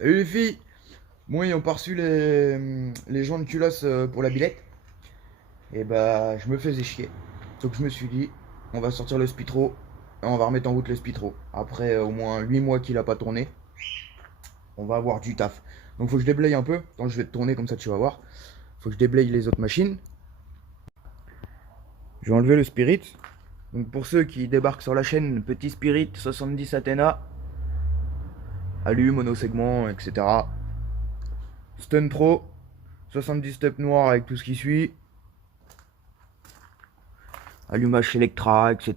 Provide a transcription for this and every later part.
Salut les filles. Bon, ils ont pas reçu les gens de culasse pour la billette. Et bah, je me faisais chier. Donc je me suis dit, on va sortir le Spitro et on va remettre en route le Spitro. Après au moins 8 mois qu'il a pas tourné, on va avoir du taf. Donc faut que je déblaye un peu. Quand je vais te tourner comme ça, tu vas voir. Faut que je déblaye les autres machines. Je vais enlever le Spirit. Donc pour ceux qui débarquent sur la chaîne, petit Spirit 70 Athena, alu, monosegment, etc. Stun Pro, 70 steps noirs avec tout ce qui suit. Allumage Electra, etc.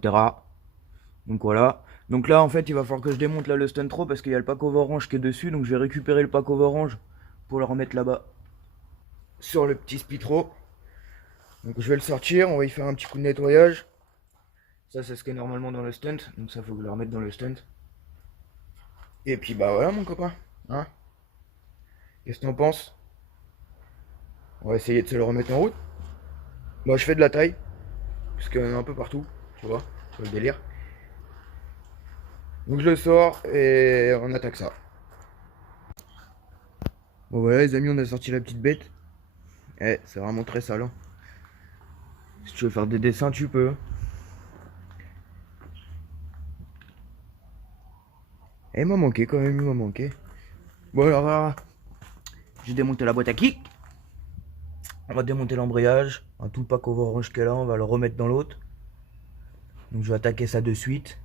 Donc voilà. Donc là, en fait, il va falloir que je démonte là le stun trop parce qu'il y a le pack over orange qui est dessus. Donc je vais récupérer le pack over orange pour le remettre là-bas sur le petit Spitro. Donc je vais le sortir, on va y faire un petit coup de nettoyage. Ça, c'est ce qui est normalement dans le stunt. Donc ça, faut que je le remette dans le stunt. Et puis bah voilà, mon copain. Hein, qu'est-ce que t'en penses? On va essayer de se le remettre en route. Moi, je fais de la taille. Parce qu'il y en a un peu partout. Tu vois, le délire. Donc je le sors et on attaque ça. Bon voilà les amis, on a sorti la petite bête. Eh, c'est vraiment très sale, hein. Si tu veux faire des dessins, tu peux. Eh, il m'a manqué quand même, il m'a manqué. Bon alors là, j'ai démonté la boîte à kick. On va démonter l'embrayage. Tout le pack over orange qu'elle a, on va le remettre dans l'autre. Donc je vais attaquer ça de suite.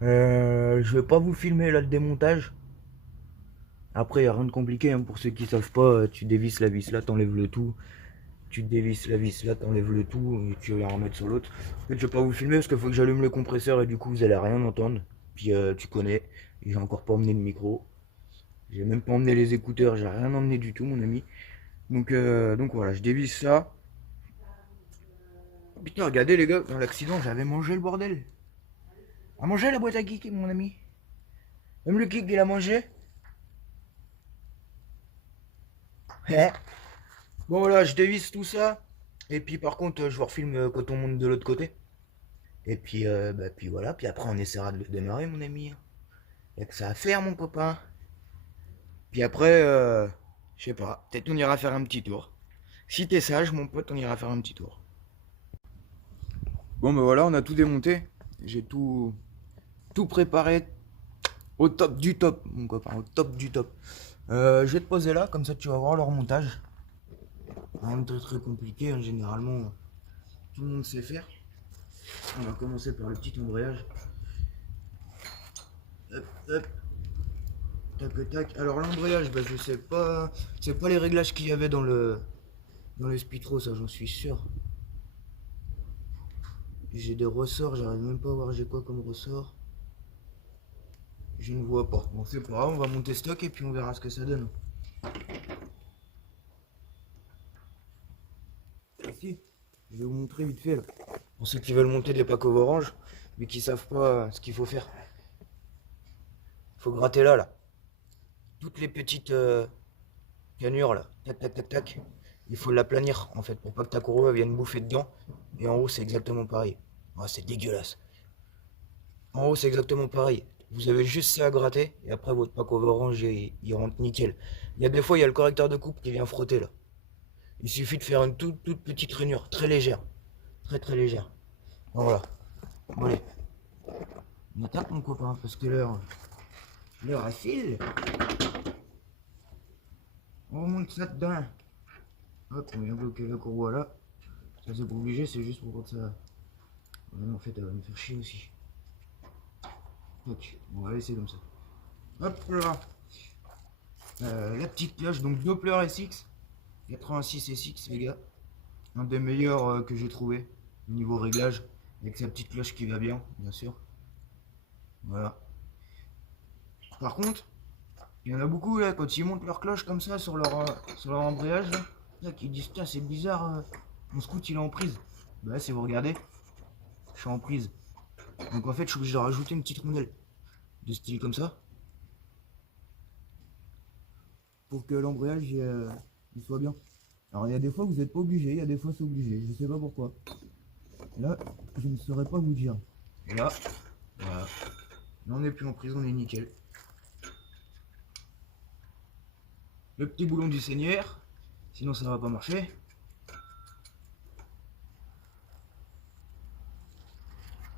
Je vais pas vous filmer là le démontage. Après, il n'y a rien de compliqué, hein, pour ceux qui savent pas. Tu dévisses la vis là, t'enlèves le tout. Tu dévisses la vis là, t'enlèves le tout et tu vas la remettre sur l'autre. En fait, je vais pas vous filmer parce qu'il faut que j'allume le compresseur et du coup vous allez rien entendre. Puis tu connais, j'ai encore pas emmené le micro. J'ai même pas emmené les écouteurs, j'ai rien emmené du tout, mon ami. Donc voilà, je dévisse ça. Putain, regardez les gars, dans l'accident, j'avais mangé le bordel. A mangé la boîte à kick, mon ami. Même le kick, il a mangé. Eh. Bon voilà, je dévisse tout ça. Et puis par contre, je vous refilme quand on monte de l'autre côté. Et puis, puis voilà, puis après on essaiera de le démarrer, mon ami. Y'a que ça à faire, mon copain. Puis après, je sais pas, peut-être on ira faire un petit tour. Si t'es sage, mon pote, on ira faire un petit tour. Bon, ben voilà, on a tout démonté. J'ai tout préparé au top du top, mon copain, au top du top. Je vais te poser là, comme ça tu vas voir le remontage. Rien de très très compliqué, hein, généralement tout le monde sait faire. On va commencer par le petit embrayage. Hop, hop, tac, tac. Alors l'embrayage, bah, je sais pas, c'est pas les réglages qu'il y avait dans le Spitro, ça j'en suis sûr. J'ai des ressorts, j'arrive même pas à voir j'ai quoi comme ressort. Je ne vois pas. Bon, c'est pas grave, on va monter stock et puis on verra ce que ça donne. Ici, je vais vous montrer vite fait là. Pour ceux qui veulent monter des packs orange, mais qui savent pas ce qu'il faut faire. Il faut gratter là, là. Toutes les petites canures là. Tac, tac, tac, tac. Il faut l'aplanir en fait pour pas que ta courroie vienne bouffer dedans. Et en haut, c'est exactement pareil. Oh, c'est dégueulasse. En haut, c'est exactement pareil. Vous avez juste ça à gratter et après votre pack orange il rentre nickel. Il y a des fois, il y a le correcteur de coupe qui vient frotter là. Il suffit de faire une toute petite rainure, très légère. Très très légère. Voilà. Bon, allez. On attaque mon copain parce que l'heure elle file. On monte ça dedans. Hop, on vient bloquer la courroie là. Ça c'est pas obligé, c'est juste pour que ça. Ouais, en fait, elle va me faire chier aussi. Ok, on va laisser comme ça. Hop là. La petite cloche, donc Doppler SX. 86 SX, les gars. Un des meilleurs que j'ai trouvé au niveau réglage. Avec sa petite cloche qui va bien sûr. Voilà. Par contre, il y en a beaucoup là, quand ils montent leur cloche comme ça sur leur embrayage, là, qui disent tiens, c'est bizarre, mon scout il est en prise. Bah là, si vous regardez, je suis en prise. Donc en fait, je suis obligé de rajouter une petite rondelle de style comme ça pour que l'embrayage il soit bien. Alors il y a des fois vous n'êtes pas obligé, il y a des fois c'est obligé, je sais pas pourquoi. Là, je ne saurais pas vous dire. Et là, voilà. Là on n'est plus en prise, on est nickel. Le petit boulon du seigneur, sinon ça va pas marcher.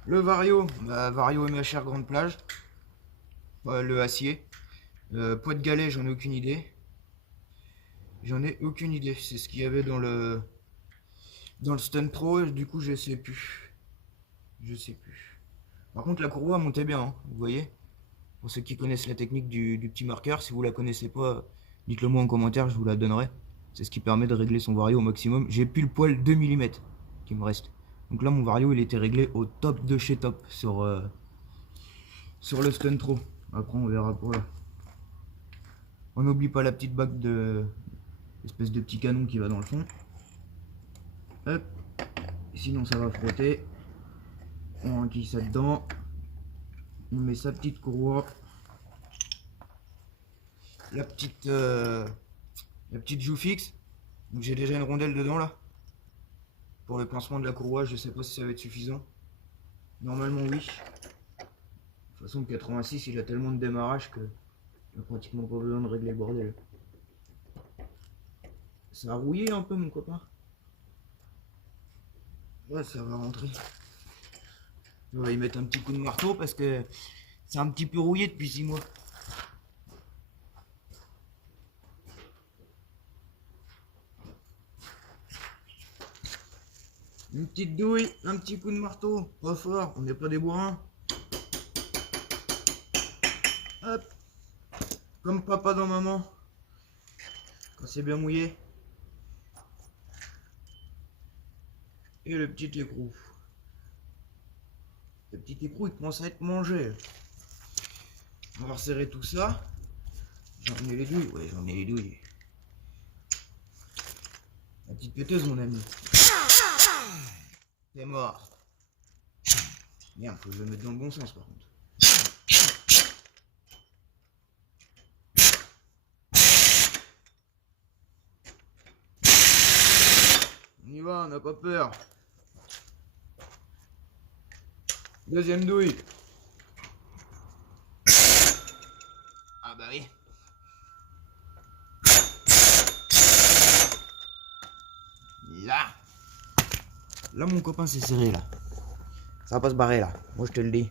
Le Vario, Vario MHR Grande Plage, le acier. Poids de galet, j'en ai aucune idée. J'en ai aucune idée. C'est ce qu'il y avait dans le Stun Pro, et du coup je sais plus. Je sais plus. Par contre la courroie montait bien, hein, vous voyez. Pour ceux qui connaissent la technique du petit marqueur, si vous la connaissez pas, dites-le moi en commentaire, je vous la donnerai. C'est ce qui permet de régler son Vario au maximum. J'ai plus le poil 2 mm qui me reste. Donc là mon Vario il était réglé au top de chez top sur le Stun Pro. Après on verra pour là. On n'oublie pas la petite bague de espèce de petit canon qui va dans le fond. Hop. Sinon ça va frotter. On enquille ça dedans. On met sa petite courroie. La petite joue fixe. Donc j'ai déjà une rondelle dedans là. Pour le pincement de la courroie, je sais pas si ça va être suffisant. Normalement oui. De toute façon le 86 il a tellement de démarrage que il a pratiquement pas besoin de régler le bordel. Ça a rouillé un peu mon copain. Ouais, ça va rentrer. On va y mettre un petit coup de marteau parce que c'est un petit peu rouillé depuis 6 mois. Une petite douille, un petit coup de marteau, pas fort, on n'est pas des bourrins. Hop, comme papa dans maman, quand c'est bien mouillé. Et le petit écrou. Le petit écrou il commence à être mangé. On va resserrer tout ça. J'en ai les douilles, ouais j'en ai les douilles. La petite péteuse mon ami. T'es mort. Merde, faut que je le mette dans le bon sens par contre. On y va, on n'a pas peur. Deuxième douille. Ah bah oui. Là mon copain c'est serré là. Ça va pas se barrer là, moi je te le dis.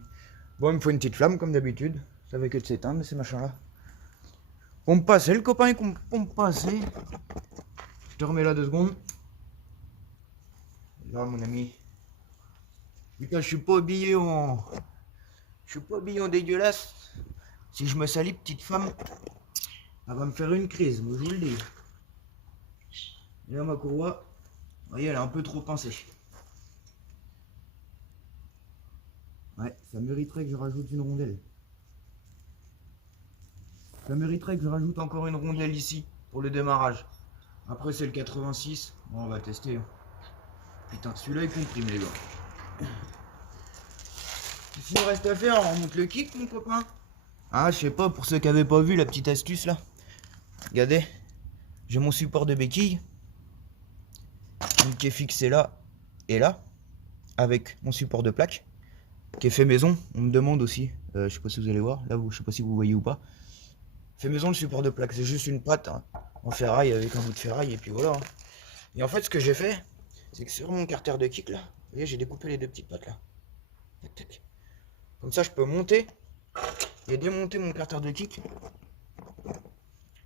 Bon il me faut une petite flamme comme d'habitude. Ça fait que de s'éteindre ces machins là. Pompe passer, le copain il pompe passer. Je te remets là 2 secondes. Là mon ami. Putain je suis pas habillé en. Je suis pas habillé en dégueulasse. Si je me salis petite femme, elle va me faire une crise, moi je vous le dis. Et là ma courroie, vous voyez elle est un peu trop pincée. Ouais, ça mériterait que je rajoute une rondelle. Ça mériterait que je rajoute encore une rondelle ici, pour le démarrage. Après c'est le 86, bon on va tester. Putain, celui-là il comprime les gars. S'il reste à faire, on remonte le kick mon copain. Ah je sais pas, pour ceux qui avaient pas vu la petite astuce là. Regardez, j'ai mon support de béquille. Qui est fixé là et là. Avec mon support de plaque. Qui est fait maison, on me demande aussi, je sais pas si vous allez voir, là je sais pas si vous voyez ou pas. Fait maison le support de plaque, c'est juste une patte hein, en ferraille avec un bout de ferraille et puis voilà. Hein. Et en fait ce que j'ai fait, c'est que sur mon carter de kick là, vous voyez j'ai découpé les 2 petites pattes là. Tac, tac. Comme ça je peux monter et démonter mon carter de kick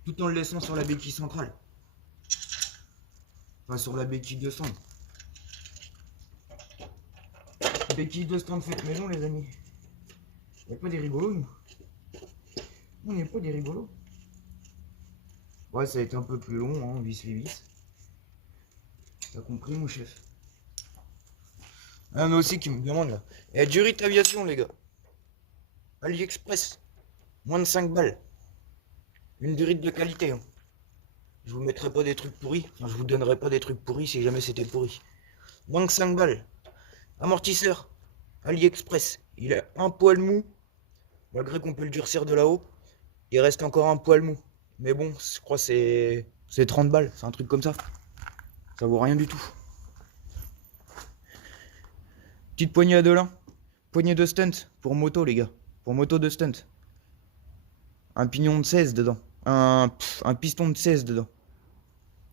tout en le laissant sur la béquille centrale. Enfin sur la béquille de stand. Béquille de stand faite maison les amis. Il n'y a pas des rigolos nous. Il n'y a pas des rigolos. Ouais ça a été un peu plus long, hein, on visse les vis. T'as compris mon chef. Ah, mais aussi qui me demande là. Il y a Durite Aviation les gars. AliExpress. Moins de 5 balles. Une durite de qualité. Hein. Je vous mettrai pas des trucs pourris. Enfin, je vous donnerai pas des trucs pourris si jamais c'était pourri. Moins que 5 balles. Amortisseur. AliExpress. Il est un poil mou. Malgré qu'on peut le durcir de là-haut. Il reste encore un poil mou. Mais bon, je crois que c'est 30 balles. C'est un truc comme ça. Ça vaut rien du tout. Petite poignée à 2 lins. Poignée de stunt pour moto les gars. Pour moto de stunt. Un pignon de 16 dedans. un piston de 16 dedans.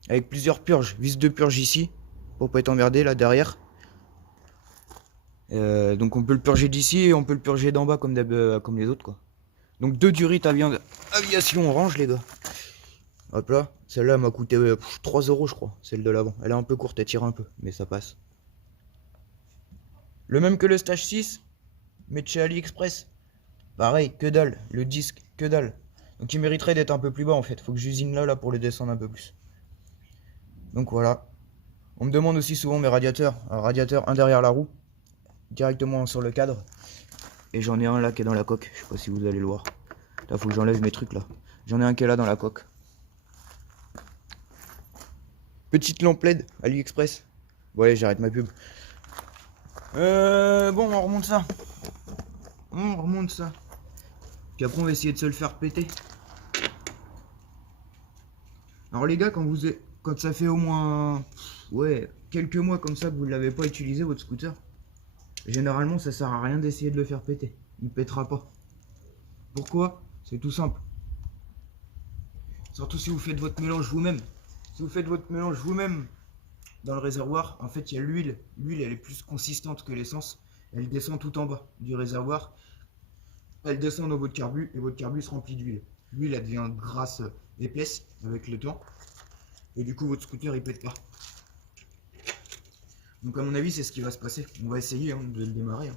Avec plusieurs purges. Vis de purge ici. Pour pas être emmerdé là derrière. Donc on peut le purger d'ici et on peut le purger d'en bas comme les autres quoi. Donc 2 durites à viande aviation orange les gars. Hop là. Celle-là m'a coûté 3 € je crois. Celle de l'avant. Elle est un peu courte, elle tire un peu. Mais ça passe. Le même que le stage 6. Mais de chez AliExpress. Pareil, que dalle. Le disque, que dalle. Donc il mériterait d'être un peu plus bas en fait. Faut que j'usine là pour le descendre un peu plus. Donc voilà. On me demande aussi souvent mes radiateurs. Un radiateur, un derrière la roue. Directement sur le cadre. Et j'en ai un là qui est dans la coque. Je sais pas si vous allez le voir. Là faut que j'enlève mes trucs là. J'en ai un qui est là dans la coque. Petite lampe LED AliExpress. Bon allez, j'arrête ma pub. Bon, on remonte ça. On remonte ça. Puis après on va essayer de se le faire péter. Alors les gars, quand ça fait au moins quelques mois comme ça que vous ne l'avez pas utilisé votre scooter, généralement ça sert à rien d'essayer de le faire péter. Il pètera pas. Pourquoi? C'est tout simple. Surtout si vous faites votre mélange vous-même. Si vous faites votre mélange vous-même dans le réservoir, en fait il y a l'huile. L'huile elle est plus consistante que l'essence. Elle descend tout en bas du réservoir. Elle descend dans votre carbu et votre carbu se remplit d'huile. L'huile elle devient grasse, épaisse avec le temps. Et du coup votre scooter il pète pas. Donc à mon avis c'est ce qui va se passer. On va essayer de le démarrer.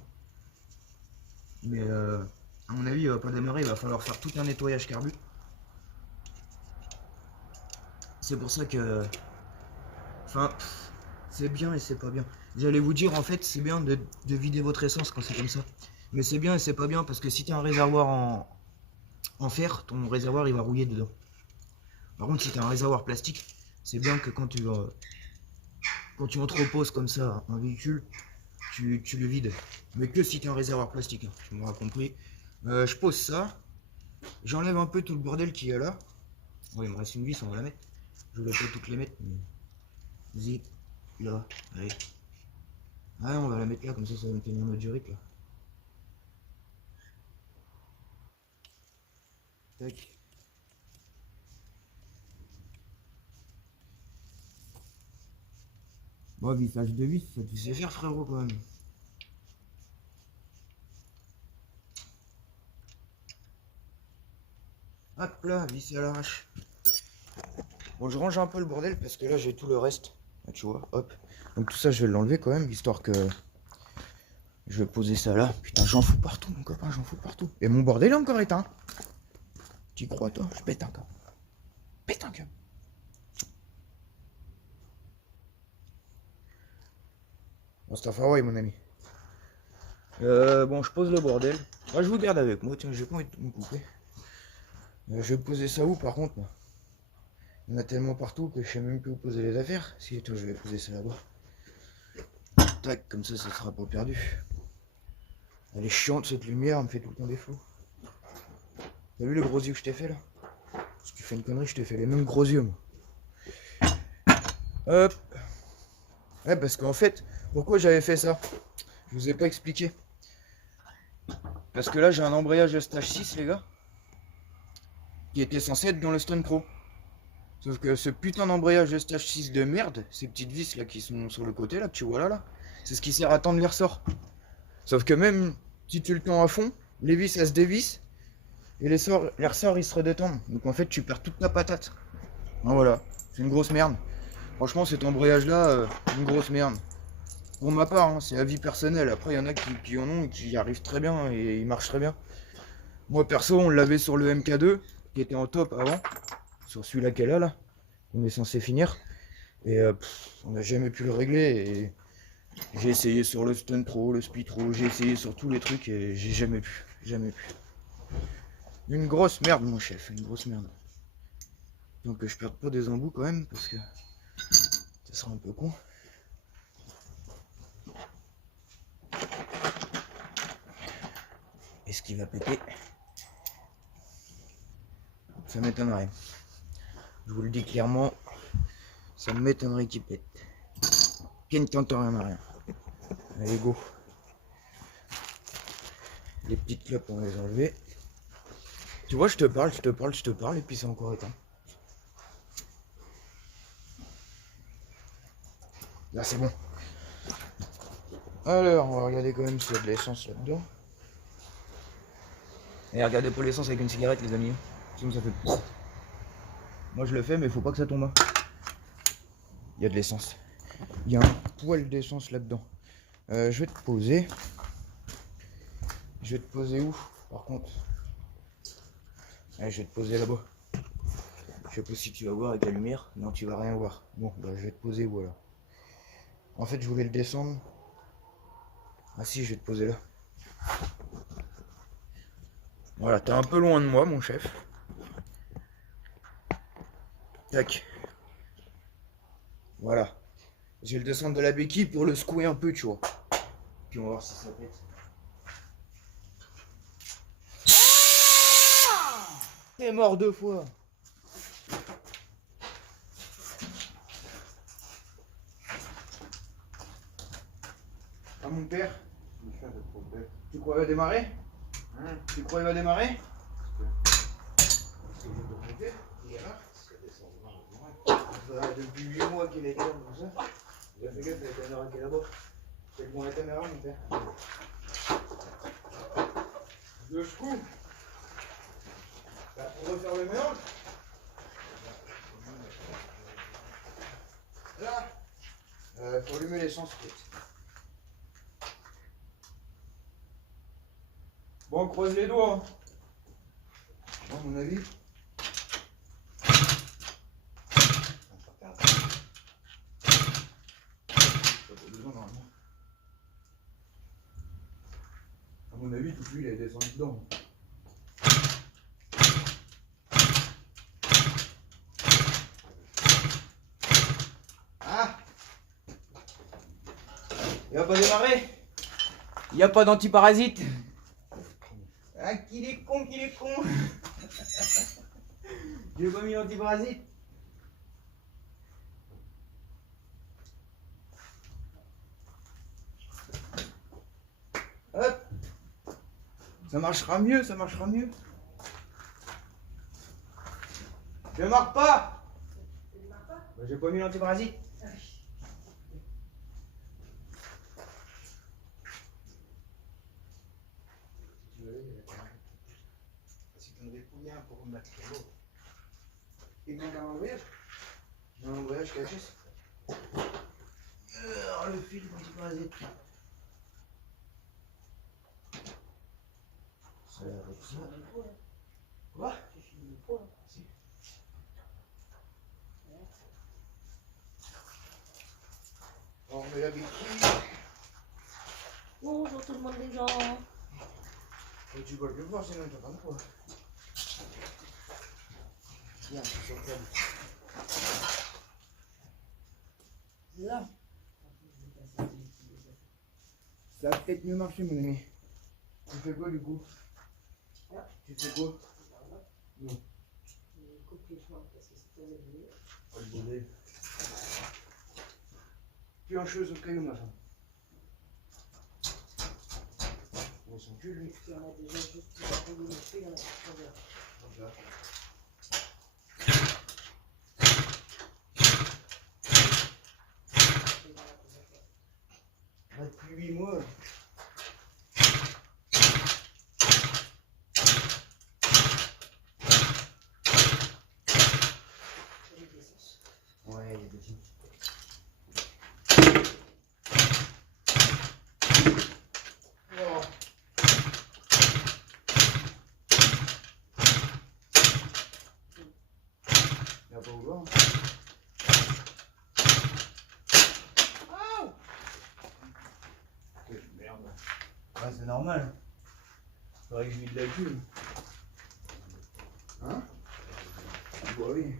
Mais à mon avis il va pas démarrer, il va falloir faire tout un nettoyage carbu. C'est pour ça que... Enfin, c'est bien et c'est pas bien. J'allais vous dire en fait c'est bien de vider votre essence quand c'est comme ça. Mais c'est bien et c'est pas bien parce que si tu as un réservoir en fer, ton réservoir il va rouiller dedans. Par contre si tu as un réservoir plastique, c'est bien que quand tu entreposes comme ça un véhicule, tu le vides. Mais que si tu as un réservoir plastique, hein, tu m'auras compris. Je pose ça, j'enlève un peu tout le bordel qu'il y a là. Bon, il me reste une vis, on va la mettre. Je voulais pas toutes les mettre, mais... Vas-y, là, allez. Ah, on va la mettre là, comme ça va me tenir notre durite là. Tac. Bon, vissage de vis, ça tu sais faire frérot quand même. Hop là, vis à l'arrache. Bon, je range un peu le bordel parce que là j'ai tout le reste. Là, tu vois, hop. Donc tout ça je vais l'enlever quand même, histoire que... Je vais poser ça là. Putain, j'en fous partout mon copain, j'en fous partout. Et mon bordel est encore éteint. Tu crois toi? Je pète un câble. Pète un câble. Bon, c'est un ouais mon ami. Bon, je pose le bordel. Moi, je vous garde avec moi, tiens, j'ai pas envie de me couper. Je vais poser ça où par contre moi? Il y en a tellement partout que je sais même plus où poser les affaires. Si, toi, je vais poser ça là-bas. Tac, comme ça sera pas perdu. Elle est chiante cette lumière, elle me fait tout le temps des flous. T'as vu les gros yeux que je t'ai fait là? Si tu fais une connerie, je t'ai fait les mêmes gros yeux moi. Hop. Ouais, parce qu'en fait, pourquoi j'avais fait ça? Je vous ai pas expliqué. Parce que là, j'ai un embrayage de stage 6, les gars, qui était censé être dans le Stone Pro. Sauf que ce putain d'embrayage de stage 6 de merde, ces petites vis là qui sont sur le côté là, que tu vois là, c'est ce qui sert à tendre les ressorts. Sauf que même si tu le tends à fond, les vis elles se dévissent et les ressorts ils se redétendent. Donc en fait tu perds toute ta patate. Ah, voilà, c'est une grosse merde. Franchement cet embrayage là, une grosse merde. Pour ma part, hein, c'est avis personnel. Après il y en a qui en ont et qui y arrivent très bien et ils marchent très bien. Moi perso on l'avait sur le MK2 qui était en top avant. Sur celui-là qu'elle a là, on est censé finir. Et on n'a jamais pu le régler. Et j'ai essayé sur le Stone Pro, le Speed Pro, j'ai essayé sur tous les trucs et j'ai jamais pu. Jamais pu. Une grosse merde mon chef, une grosse merde. Donc je perde pas des embouts quand même parce que ça sera un peu con. Est-ce qu'il va péter? Ça m'étonnerait. Je vous le dis clairement, ça m'étonnerait qu'il pète. Qui ne tente rien à rien. Allez go. Les petites clopes on va les enlever. Tu vois, je te parle, et puis c'est encore éteint. Là, c'est bon. Alors, on va regarder quand même s'il y a de l'essence là-dedans. Et regardez pour l'essence avec une cigarette, les amis. Sinon, ça fait... Moi, je le fais, mais il faut pas que ça tombe. Hein. Il y a de l'essence. Il y a un poil d'essence là-dedans. Je vais te poser. Je vais te poser où, par contre? Allez, je vais te poser là-bas. Je sais pas si tu vas voir avec la lumière. Non, tu vas rien voir. Bon, bah, je vais te poser où, alors? En fait, je voulais le descendre. Ah si, je vais te poser là. Voilà, t'es un peu loin de moi, mon chef. Tac. Voilà. Je vais le descendre de la béquille pour le secouer un peu, tu vois. Puis on va voir si ça pète. T'es mort 2 fois. Ah mon père. Tu crois qu'il va démarrer? Hein? Tu crois qu'il va démarrer? Depuis 8 mois qu'il est là comme ça. Il a fait gaffe, la caméra qui est là-bas. C'est le bon la caméra, mon père. Deux coups. On va faire le mélange. Là, faut allumer l'essence. Bon, on croise les doigts. Hein. À mon avis. À mon avis, tout de suite, il est descendu dedans. Ah! Il va pas démarrer. Il n'y a pas d'antiparasite. Ah, qu'il est con, qu'il est con. J'ai pas mis l'antiparasite. Hop. Ça marchera mieux, ça marchera mieux. Je marque pas. Bah, j'ai pas mis l'antiparasite. Si tu me dépouilles un pour me mettre l'eau. Et dans un voyage. Dans un voyage caché. Le fil d'antiparasite. Ça avec ça. Quoi? Si. On remet la béquille. Bonjour tout le monde les gens. Et tu peux le voir sinon tu n'as pas de quoi. Viens, c'est sur le câble. Là. Ça va peut-être mieux marcher mon ami. Tu fais quoi du coup? Tu fais quoi? Non. Coupe les chemins parce que c'est très élevé. Oh le bordel. Piocheuse au caillou ma femme. On s'en tue lui. Il y en a déjà juste pour la rouler, il y en a pour faire. Voilà. Depuis 8 mois. Ouais, il y a des petits. Oh. Il va pas vouloir. Oh. Quelle merde. Ouais, c'est normal. Faudrait que je vide la queue. Hein? Bah oui.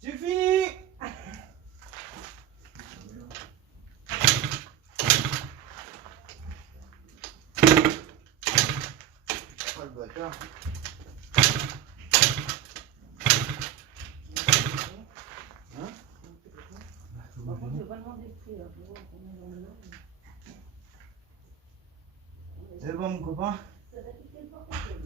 C'est fini! bâtard. Hein? Par contre, je vais pas demander le prix là. Pour voir combien j'en ai là. C'est bon, mon copain? Ça va piquer le portefeuille.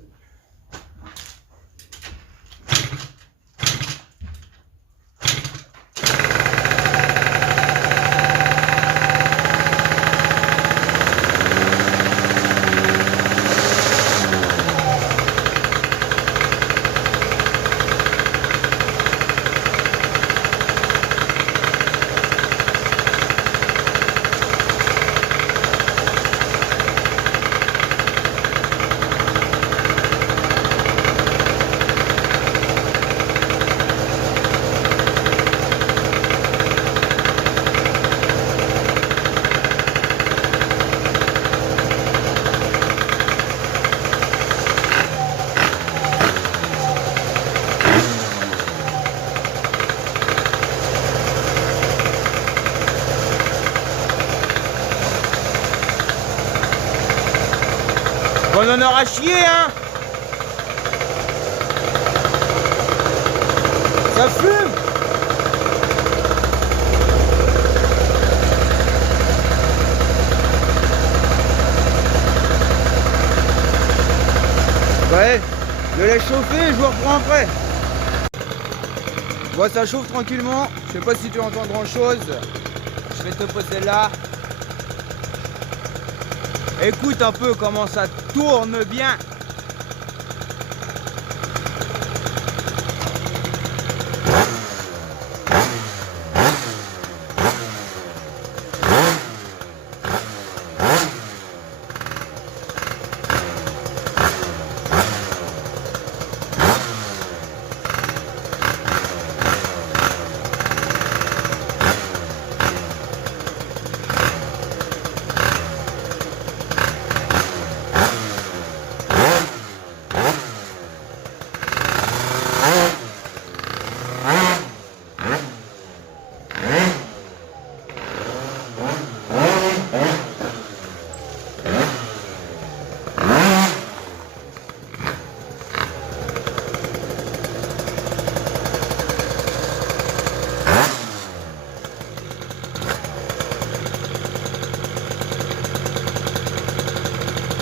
On en aura chié, hein? Ça fume! Ouais, je laisse chauffer et je vous reprends après. Bon, ça chauffe tranquillement. Je sais pas si tu entends grand chose. Je vais te poser là. Écoute un peu comment ça tourne bien.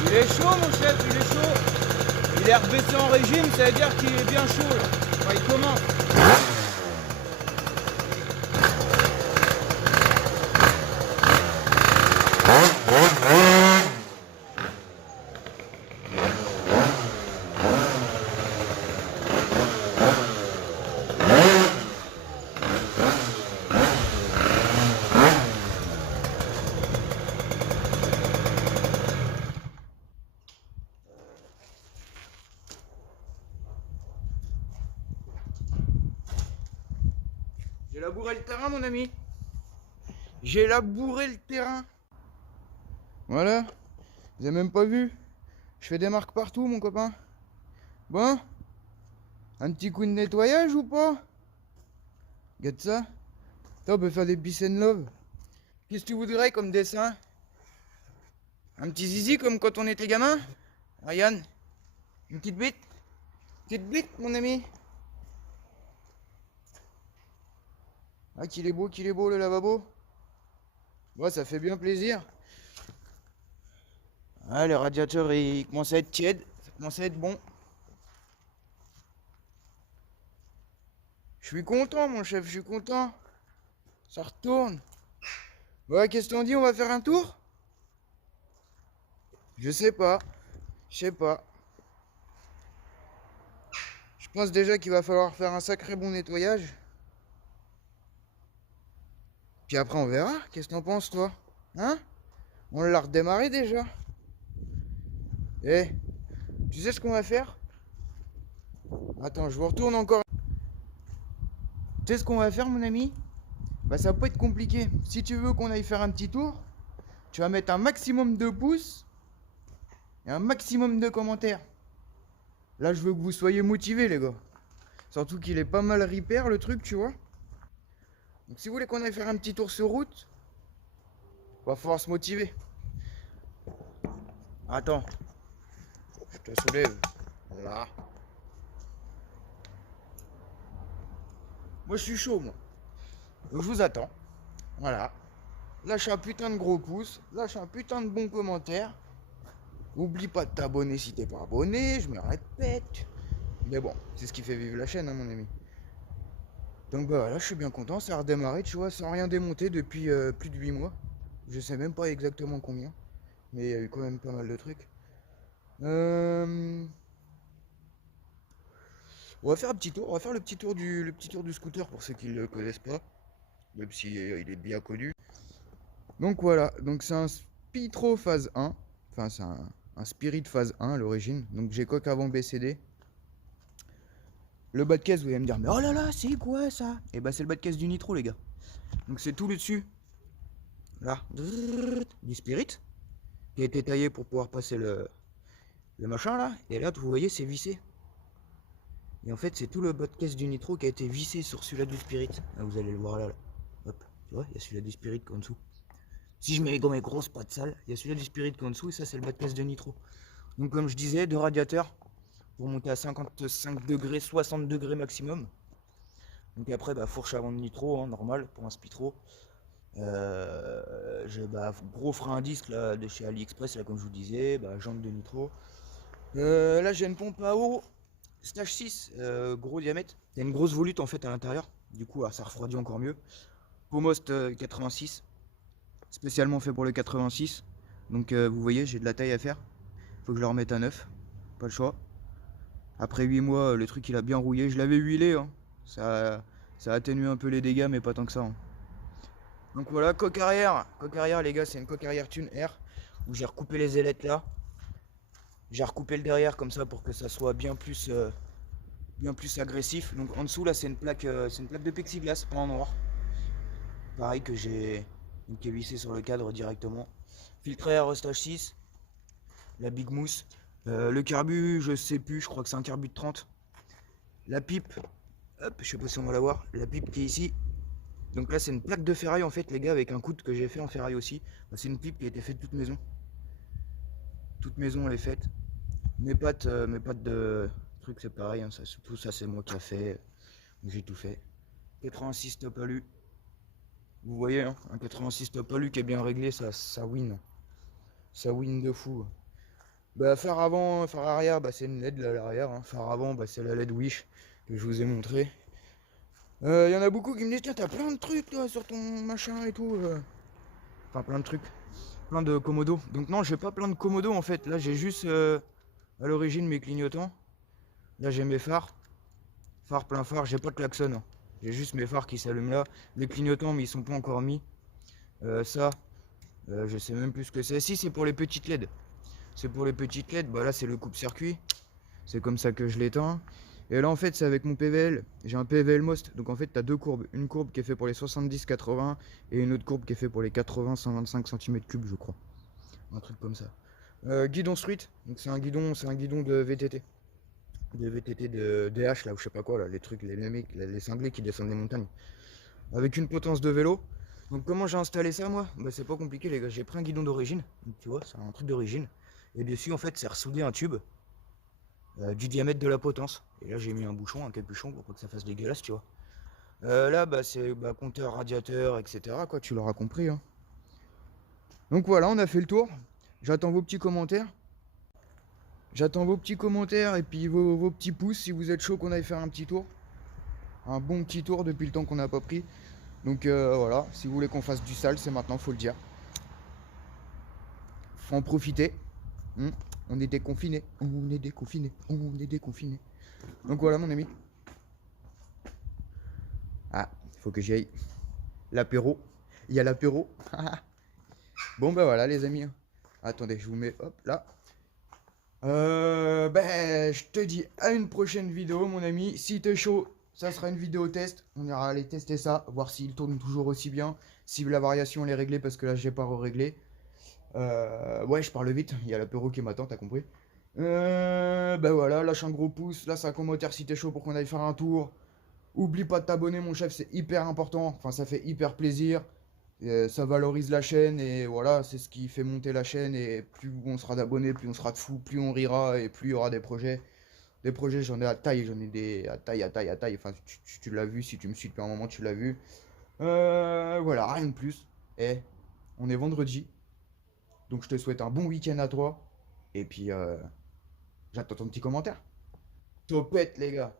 Il est chaud mon chef, il est chaud. Il est rebaissé en régime, ça veut dire qu'il est bien chaud là. Enfin, il commence. J'ai labouré le terrain mon ami. J'ai labouré le terrain. Voilà. Vous avez même pas vu. Je fais des marques partout mon copain. Bon. Un petit coup de nettoyage ou pas? Regarde ça. Attends, on peut faire des peace and love. Qu'est-ce que tu voudrais comme dessin? Un petit zizi comme quand on était gamin? Ryan. Une petite bite? Petite bite mon ami. Ah qu'il est beau le lavabo. Bon, ça fait bien plaisir. Ah, le radiateur il commence à être tiède, ça commence à être bon. Je suis content mon chef, je suis content. Ça retourne. Ouais, qu'est-ce qu'on dit, on va faire un tour? Je sais pas. Je sais pas. Je pense déjà qu'il va falloir faire un sacré bon nettoyage. Puis après on verra. Qu'est-ce que t'en penses toi? Hein? On l'a redémarré déjà. Eh, tu sais ce qu'on va faire? Attends, je vous retourne encore. Tu sais ce qu'on va faire mon ami? Bah ça va pas être compliqué. Si tu veux qu'on aille faire un petit tour, tu vas mettre un maximum de pouces et un maximum de commentaires. Là je veux que vous soyez motivés les gars. Surtout qu'il est pas mal repair le truc tu vois. Donc si vous voulez qu'on aille faire un petit tour sur route, va falloir se motiver. Attends, je te soulève. Là. Moi je suis chaud moi. Donc je vous attends. Voilà. Lâche un putain de gros pouce. Lâche un putain de bon commentaire. Oublie pas de t'abonner si t'es pas abonné. Je me répète. Mais bon, c'est ce qui fait vivre la chaîne, hein, mon ami. Donc bah voilà, je suis bien content. Ça a redémarré, tu vois, sans rien démonter depuis plus de 8 mois. Je sais même pas exactement combien. Mais il y a eu quand même pas mal de trucs. On va faire un petit tour. On va faire le petit tour du scooter pour ceux qui ne le connaissent pas. Même si il est bien connu. Donc voilà, donc c'est un Spitro phase 1. Enfin, c'est un Spirit phase 1 à l'origine. Donc j'ai coque avant BCD. Le bas de caisse, vous allez me dire, mais oh là là, c'est quoi ça? Et bah c'est le bas de caisse du Nitro, les gars. Donc c'est tout le dessus. Là, du Spirit. Qui a été taillé pour pouvoir passer le machin là. Et là, vous voyez, c'est vissé. Et en fait, c'est tout le bas de caisse du Nitro qui a été vissé sur celui-là du Spirit. Là, vous allez le voir là. Hop, tu vois, il y a celui-là du Spirit qui est en dessous. Si je mets dans mes grosses pattes sales, il y a celui-là du Spirit qui est en dessous et ça, c'est le bas de caisse de Nitro. Donc, comme je disais, deux radiateurs pour monter à 55 degrés, 60 degrés maximum. Donc après, bah, fourche avant de Nitro, hein, normal pour un Spitro. Gros frein à disque là, de chez AliExpress, là, comme je vous disais, bah, jante de Nitro. Là, j'ai une pompe à eau Stage 6, gros diamètre. Il y a une grosse volute en fait à l'intérieur. Du coup, ça refroidit encore mieux. Pomost 86, spécialement fait pour le 86. Donc vous voyez, j'ai de la taille à faire. Faut que je le remette à neuf. Pas le choix. Après 8 mois, le truc il a bien rouillé. Je l'avais huilé. Hein. Ça a atténué un peu les dégâts, mais pas tant que ça. Hein. Donc voilà, coque arrière. Coque arrière, les gars, c'est une coque arrière Thun Air. Où j'ai recoupé les ailettes là. J'ai recoupé le derrière comme ça pour que ça soit bien plus agressif. Donc en dessous là c'est une plaque de plexiglas peint en noir. Pareil que j'ai qui est vissé sur le cadre directement. Filtre air stage 6, la Big Mousse. Le carbu, je sais plus, je crois que c'est un carbu de 30. La pipe, hop, je sais pas si on va la voir. La pipe qui est ici. Donc là c'est une plaque de ferraille en fait les gars avec un coude que j'ai fait en ferraille aussi. C'est une pipe qui a été faite toute maison. Toute maison elle est faite. Mes pattes de truc c'est pareil, hein, tout ça c'est moi qui a fait. J'ai tout fait. 86 top alu. Vous voyez, hein, un 86 top alu qui est bien réglé, ça win. Ça win de fou. Bah, phare avant, phare arrière, bah, c'est une LED là, à l'arrière. Hein. Phare avant, bah, c'est la LED Wish que je vous ai montré. Y en a beaucoup qui me disent, tiens, t'as plein de trucs toi, sur ton machin et tout. Enfin, plein de trucs. Plein de Komodo. Donc, non, j'ai pas plein de Komodo en fait. Là, j'ai juste à l'origine mes clignotants. Là, j'ai mes phares. Phare plein phare, j'ai pas de klaxon. Hein. J'ai juste mes phares qui s'allument là. Les clignotants, mais ils sont pas encore mis. Je sais même plus ce que c'est. Si, c'est pour les petites LED. C'est pour les petites LED. Bah là, c'est le coupe-circuit. C'est comme ça que je l'éteins. Et là, en fait, c'est avec mon PVL. J'ai un PVL Most. Donc, en fait, tu as deux courbes. Une courbe qui est faite pour les 70-80 et une autre courbe qui est faite pour les 80-125 cm3, je crois. Un truc comme ça. Guidon Street. Donc, c'est un guidon de VTT. De VTT de DH, là, ou je sais pas quoi, là, les trucs, les mecs, les cinglés qui descendent les montagnes. Avec une potence de vélo. Donc comment j'ai installé ça moi? Bah c'est pas compliqué les gars, j'ai pris un guidon d'origine, tu vois, c'est un truc d'origine. Et dessus en fait c'est ressoudé un tube du diamètre de la potence. Et là j'ai mis un bouchon, un capuchon pour pas que ça fasse dégueulasse, tu vois. Là bah c'est compteur, radiateur, etc. quoi, tu l'auras compris. Hein. Donc voilà, on a fait le tour. J'attends vos petits commentaires. J'attends vos petits commentaires et puis vos petits pouces si vous êtes chaud qu'on aille faire un petit tour. Un bon petit tour depuis le temps qu'on n'a pas pris. Donc voilà, si vous voulez qu'on fasse du sale, c'est maintenant, faut le dire. Faut en profiter. On est déconfinés. On est déconfinés. On est déconfinés. Donc voilà mon ami. Ah, il faut que j'y aille. L'apéro. Il y a l'apéro. Bon bah voilà les amis. Attendez, je vous mets hop là. Je te dis à une prochaine vidéo mon ami. Si t'es chaud, ça sera une vidéo test. On ira aller tester ça, voir s'il tourne toujours aussi bien. Si la variation elle est réglée parce que là j'ai pas réglé. Ouais, je parle vite. Il y a l'apéro qui m'attend, t'as compris. Voilà, lâche un gros pouce. Là, c'est un commentaire si t'es chaud pour qu'on aille faire un tour. Oublie pas de t'abonner, mon chef, c'est hyper important. Enfin, ça fait hyper plaisir. Ça valorise la chaîne et voilà, c'est ce qui fait monter la chaîne. Et plus on sera d'abonnés, plus on sera de fous, plus on rira et plus il y aura des projets. Des projets, j'en ai à taille, j'en ai des à taille, à taille, à taille. Enfin, tu l'as vu, si tu me suis depuis un moment, tu l'as vu. Voilà, rien de plus. Et on est vendredi, donc je te souhaite un bon week-end à toi. Et puis, j'attends ton petit commentaire. Topette, les gars.